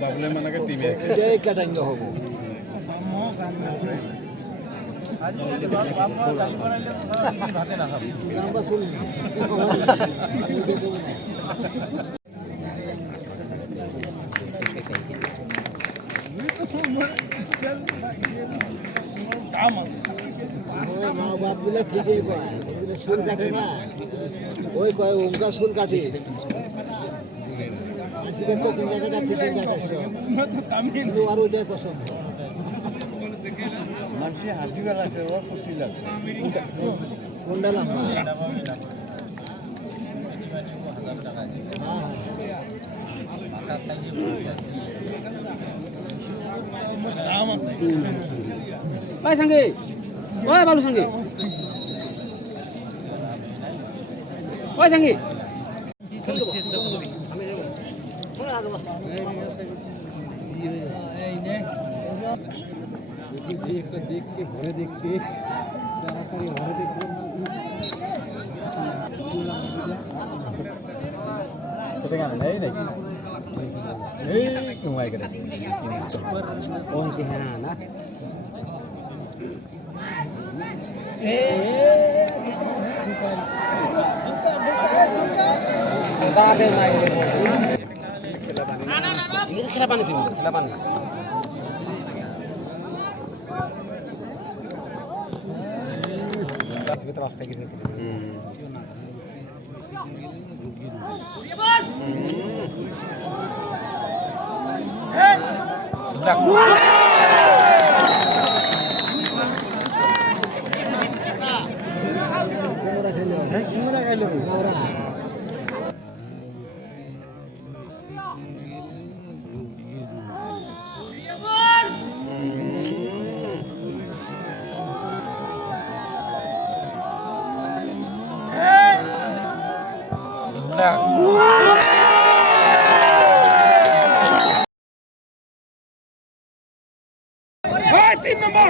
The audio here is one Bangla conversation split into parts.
ডাবলে মানে টিমে এটাই কাটাঙ্গ হবো মা বাপ গুলো ঠিকই পায় সুর কাটে না ওই কয় ওঙ্কা সুর কাটে আর ওইটাই পছন্দ মানুষের হাসি বেলা করতে লাগছে কোনটা লম্বা ভাই সঙ্গে ওই বালু সঙ্গে ওই সঙ্গে একটা দেখতে ঘরে দেখতে তাড়াতাড়ি ঘরে দেখতে সেটা কেন নেই নাকি এই ঘুমাই করে ওই কি হ্যাঁ না খেলা পানি তুমি খেলা পানি তিন নম্বর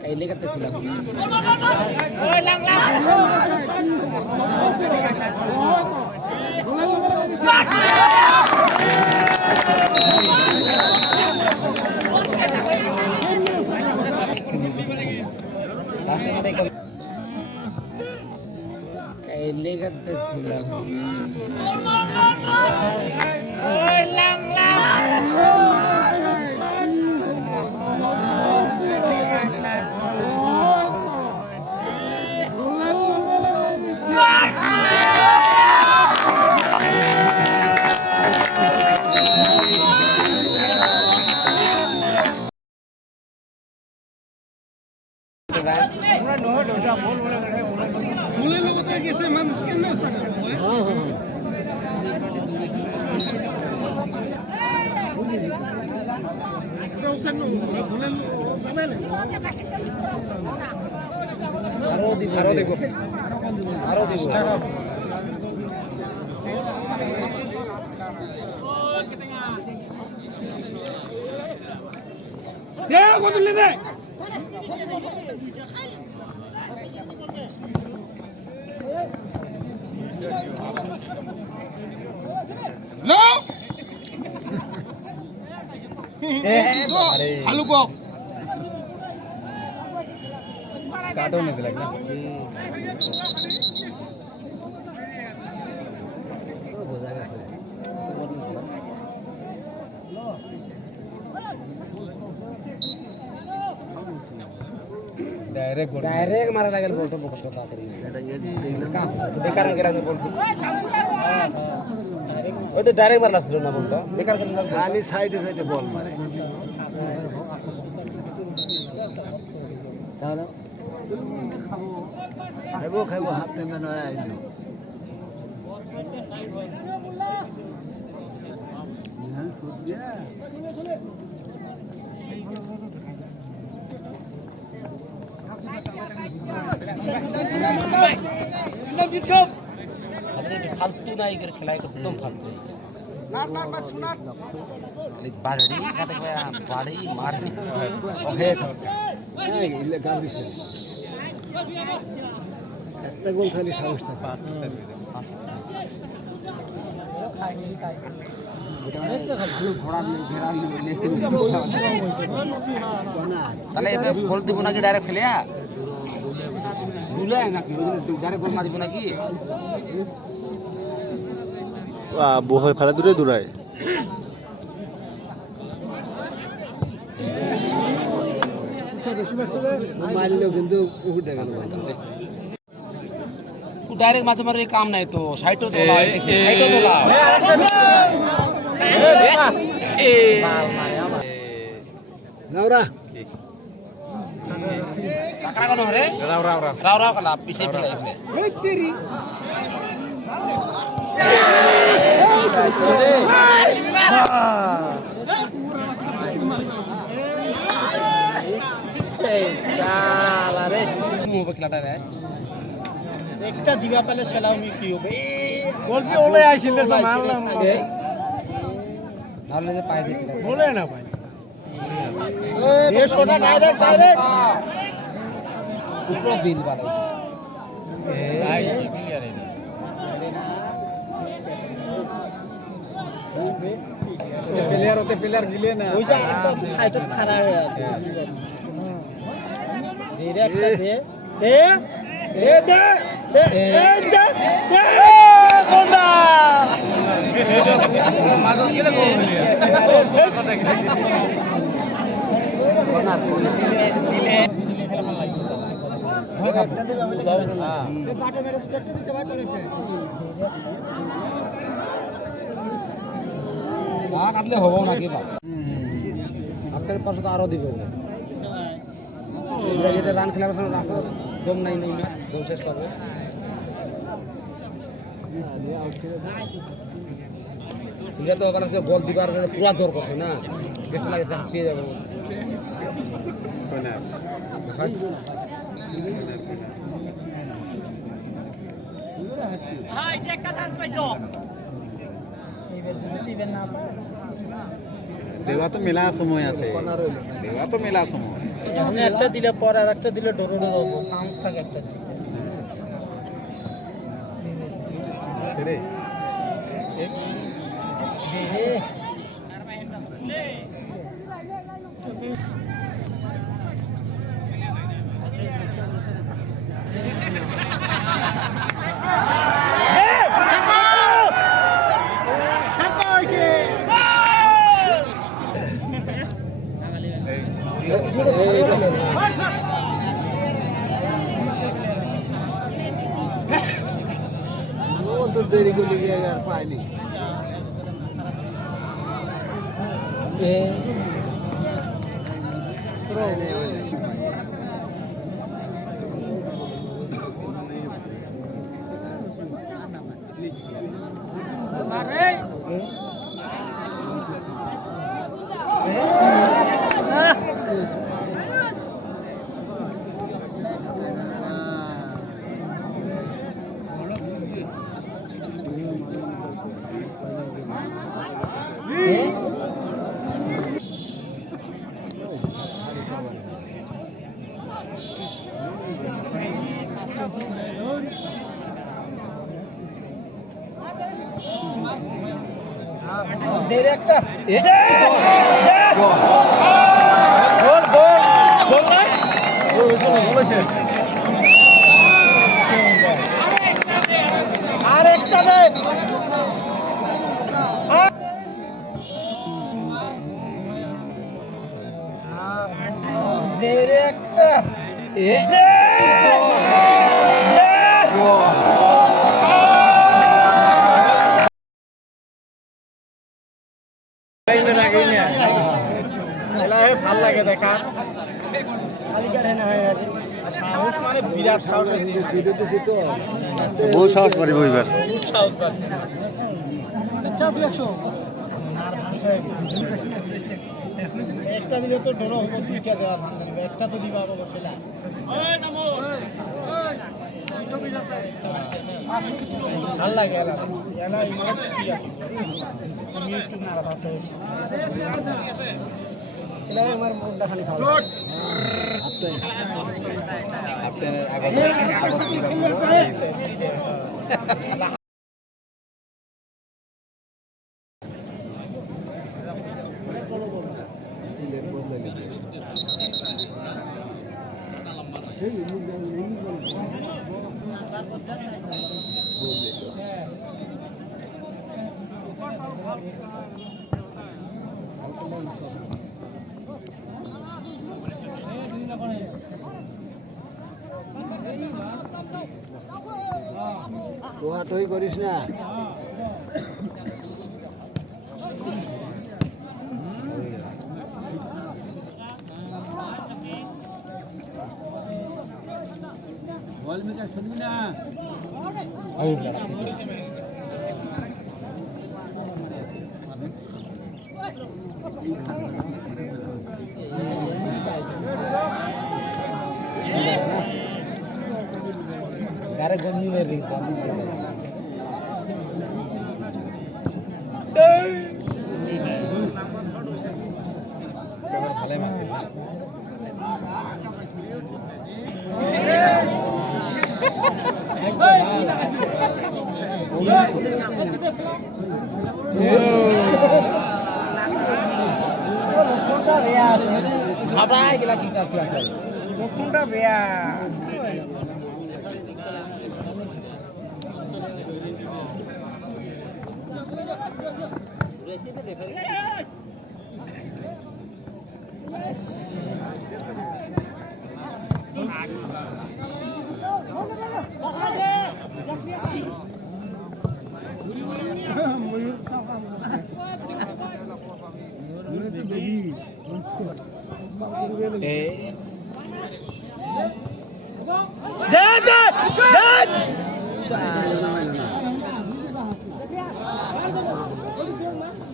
কাইলে কাটতেছিলাম কাইলে কাটতেছিলাম আরো দেখো আরো দিব দে কতলে দে নো আরে আলু কো কাটো নিতে লাগনা বোঝা গেছে डायरेक्ट मारा लागेल बोलतो बघतो का तरी का बेकार गेला बोलतो ওই তো ডাইরেক্ট মারলা ছিল না বলতো বেকার গেল খালি সাইডে সাইডে বল মারে তাহলে খাবো খাবো হাফ টাইমে নয় আইলো फालतू नाही इकडे खेळा एकदम फालतू बारडी खाते बाड़ी मारनी একটা গোল খালি সাহস থাকে তাহলে এবার গোল দিব নাকি ডাইরেক্ট খেলিয়া বুঝলে নাকি ডাইরেক্ট গোল মারিব নাকি বহে ফেলা দূরে দূরায় মারলেও কিন্তু বহুত দেখা গেল ডাইরেক্ট মাঝে মাঝে কাম নাই তো সাইটও তোলা সাইটও তোলা নাওরা কাকড়া কোন হরে রাও রাও রাও রাও রাও কলা পিছে ফেলাই ফেলে ওই তেরি চালারে মুহ খেলাটা রে একটা দিবা পালে সেলামি কি হবে গল্পে ওলে আইছিল তো মারলাম নালে যে পায় দিছিল বলে না ভাই এ সোটা ডাইরেক্ট ডাইরেক্ট উপর বিল বাড়াই ভাই প্লেয়ার হতে প্লেয়ার গিলে না ওই যে আরেকটা সাইডে খাড়া হয়ে আছে ডাইরেক্ট দে দে দে দে দে দে কোনটা মাঝে গেলে গোল কাটলে হবো নাকি আপনার পাশে তো আরো দিবে যেটা রান খেলার দম নাই নাই দম শেষ করবো তো ওখানে গোল দিবার পুরা জোর করছে না বেশি লাগে চাপিয়ে যাবো দেওয়া তো মেলার সময় আছে দেওয়া তো মেলার সময় এখানে একটা দিলে পর আর একটা দিলে ডরো ডরো চান্স থাকে একটা রে তো দেরি করে গিয়ে আর পাইনি দেরি একটা গোল গোল গোল নাই বলেছে আর একটা দে দেরি একটা ভাল লাগে দেখা সাহস মানে বিরাট সাহস বহু সাহস পারিব এবার সাহস আছে আচ্ছা 200 একটা দিলে তো ডর হচ্ছে, দুইটা দেওয়ার একটা তো দিবা অবশ্যই না। ভাল লাগে এলা এলা এগুলো কি আছে তুমি একটু নাড়া ভাষা এটা আমার মুখটা খালি ভালো তোই করিস না। Cara gani nih, ভালোই মারছে না খাবার গেলা কি করতে আছে? কোনটা বেয়া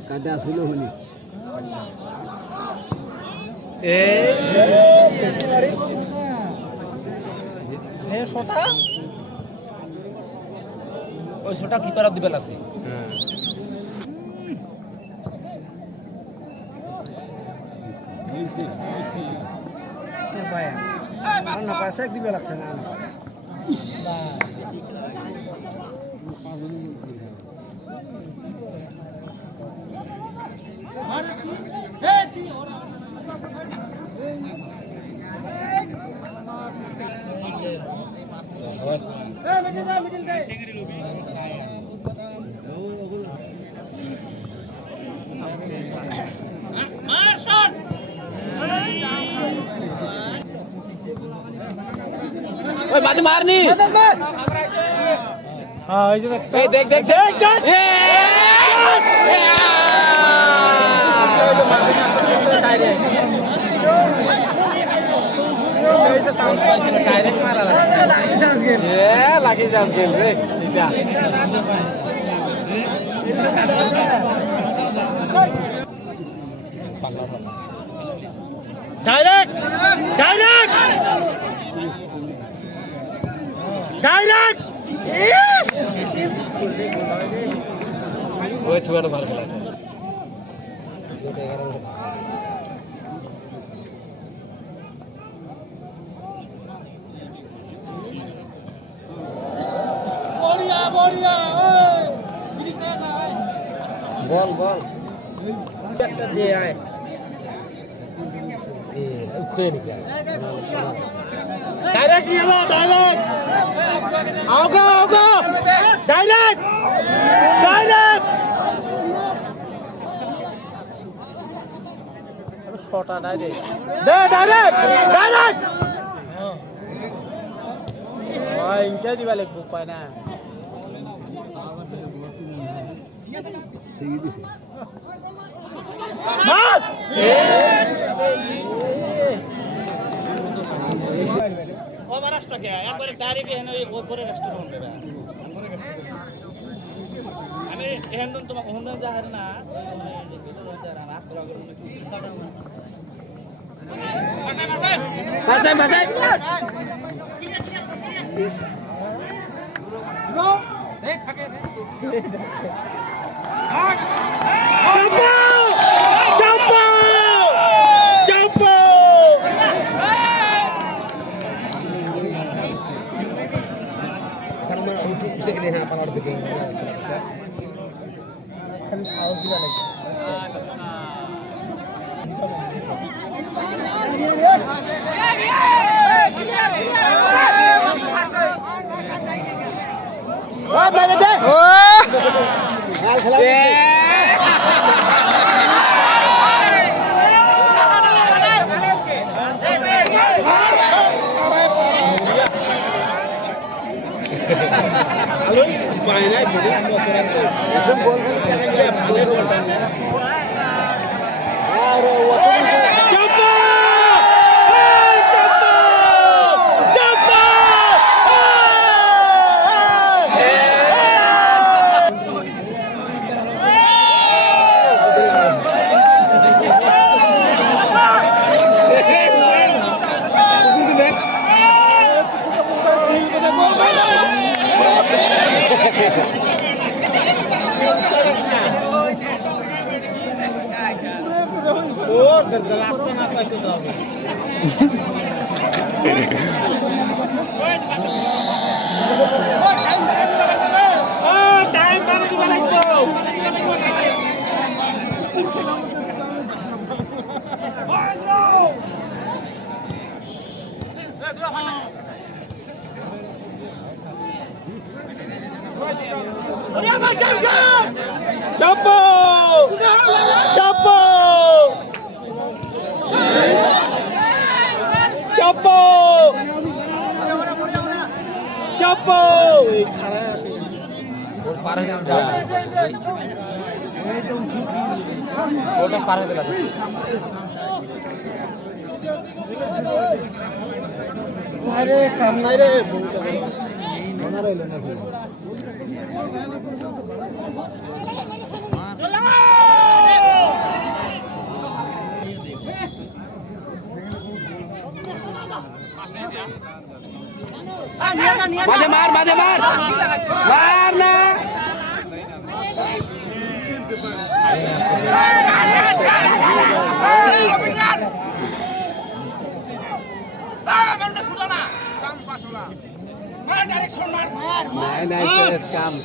কাদা ছিল হলি ওই ছোটা কিপার দিবেল আছে। দিবে লাগছে না ওই বাজে মারনি। হ্যাঁ ওই যে এই দেখ দেখ দেখ দেখ লাগি যাম গেল রে এটা ডাইরেক্ট ডাইরেক্ট ডাইরেক্ট ওই ছুয়াটা ভালো খেলা আছে বল বল একটা দিয়ে আয় উখে নি ডাইরেক্ট নিয়ে যাও ডাইরেক্ট আওগো আওগো ডাইরেক্ট ডাইরেক্ট ছটা ডাইরেক্ট দে ডাইরেক্ট ডাইরেক্ট ওই ইনটা দিবা লাগবো পায় না ঠিকই দিছে মার ওভার রাস্তা কে একবারে ডাইরেক্ট এনে ওই উপরে রাস্তা হবে আমি বাজাই বাজাই karena untuk bisa gini ha palar begini kan tahu juga lagi wah mana deh parah kan udah parah juga আরে কাম নাই রে মনে রইল না maja mar warna nice come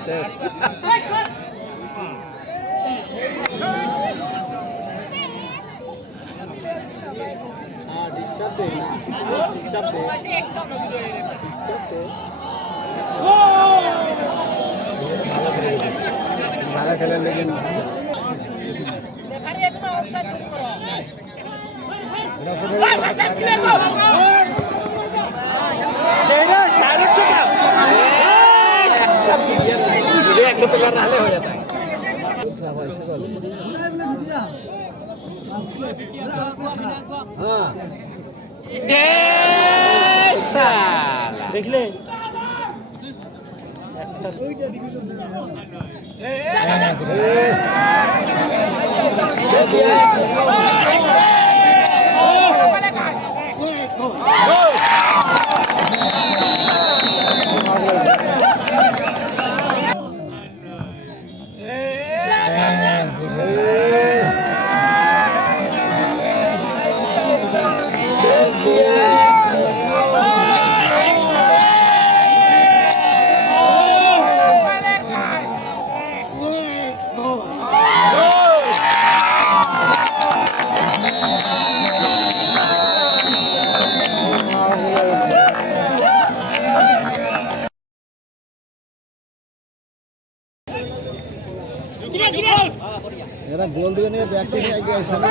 ভালো খেলেন লেকিন हो जाता है देख ले এরা গোল দিয়ে নিয়ে ব্যাক থেকে এগিয়ে আসে না